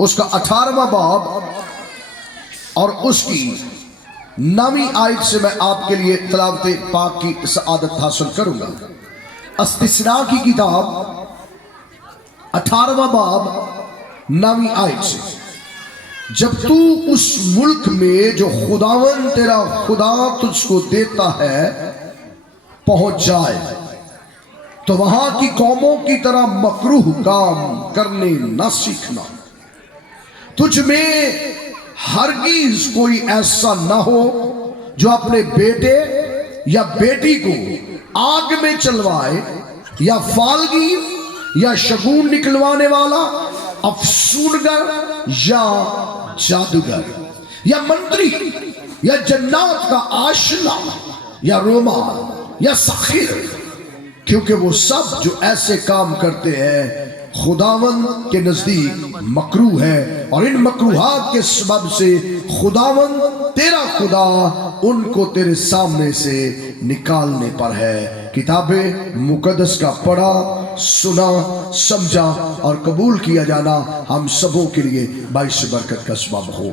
اس کا 18واں باب اور اس کی 9ویں آیت سے میں آپ کے لیے تلاوت پاک کی سعادت حاصل کروں گا۔ استثناء کی کتاب 18واں باب 9ویں آیت سے، جب تو اس ملک میں جو خداوند تیرا خدا تجھ کو دیتا ہے پہنچ جائے تو وہاں کی قوموں کی طرح مکروہ کام کرنے نہ سیکھنا۔ تجھ میں ہرگز کوئی ایسا نہ ہو جو اپنے بیٹے یا بیٹی کو آگ میں چلوائے، یا فالگی یا شگون نکلوانے والا، افسونگر یا جادوگر یا منتری یا جنات کا آشنا یا رومال یا ساحر، کیونکہ وہ سب جو ایسے کام کرتے ہیں خداوند کے نزدیک مکروہ ہے، اور ان مکروہات کے سبب سے خداوند تیرا خدا ان کو تیرے سامنے سے نکالنے پر ہے۔ کتاب مقدس کا پڑھا، سنا، سمجھا اور قبول کیا جانا ہم سبوں کے لیے باعث برکت کا سبب ہو۔